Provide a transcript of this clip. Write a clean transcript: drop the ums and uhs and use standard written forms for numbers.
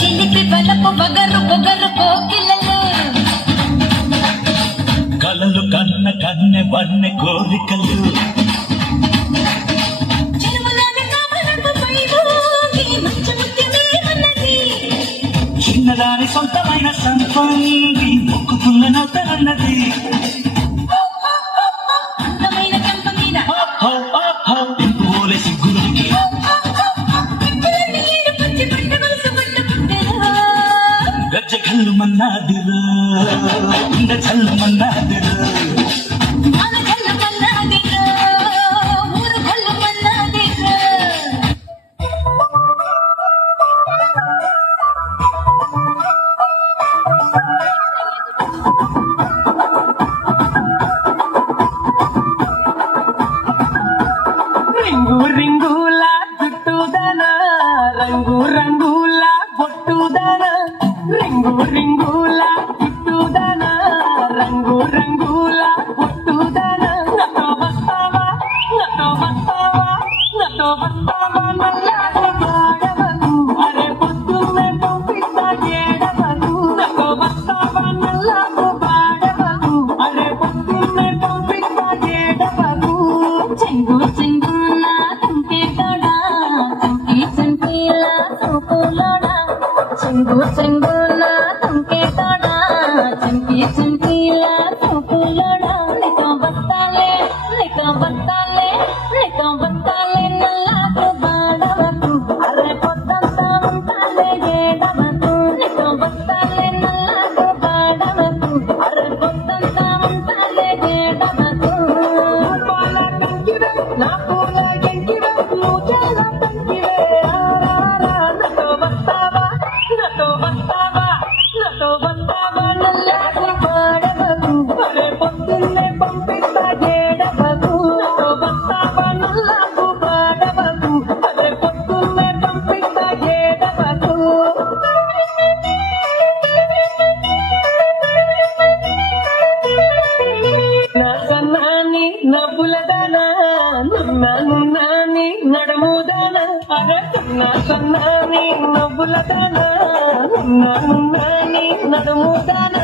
చిలిపి బలపు బగరు పొగరు కోకిలలు కలలు కన్న కన్నె వన్నె కోరికలు చిన్నదాని సొంతమైన సంపంగి మొక్కుతున్న నన్నది అందమైన కంప మీద ఓలే సిగ్గులకి గజ్జ కళ్ళు మన్నాదిరా చల్లు మన్నాదిరా రింగు రింగుల జుట్టుదన రంగు రంగుల బొట్టుదన రింగు రింగుల జుట్టుదన రంగు రంగుల బొట్టుదన నతో వస్తావా నల్లాడు పాడవకు అరే పొద్దున్నే పంపిస్తా ఏడవకు నతో వస్తావా నల్లాడు పాడవకు అరే పొద్దున్నే పంపిస్తా ఏడవకు చెంగు చెంగు నా తుంకే తోడా చంపి చంపీలా చూపులోడా చెంగు చెంగు నా తుంకే తోడా చంపి చంపీలా చూపులోడా నిక బత్తాలే నల్లాకు బాడవకు అరే పొద్దంతా ఉంటాలే ఏడవకు నిక బత్తాలే నల్లాకు బాడవకు అరే పొద్దంతా ఉంటాలే ఏడవకు నా పూల ఎంకివే నువ్వు చాలా తంకివే నాతో వస్తావా నల్లాకు పాడవకు అరే పొద్దున్నే పంపిస్తా ఏడవకు నాతో వస్తావా నల్లాకు పాడవకు అరే పొద్దున్నే పంపిస్తా ఏడవకు నా సన్నాని నవ్వులదానా నున్నాని నడుముదానా అరే నా సన్నాని నవ్వులదానా నున్నాని నడుముదానా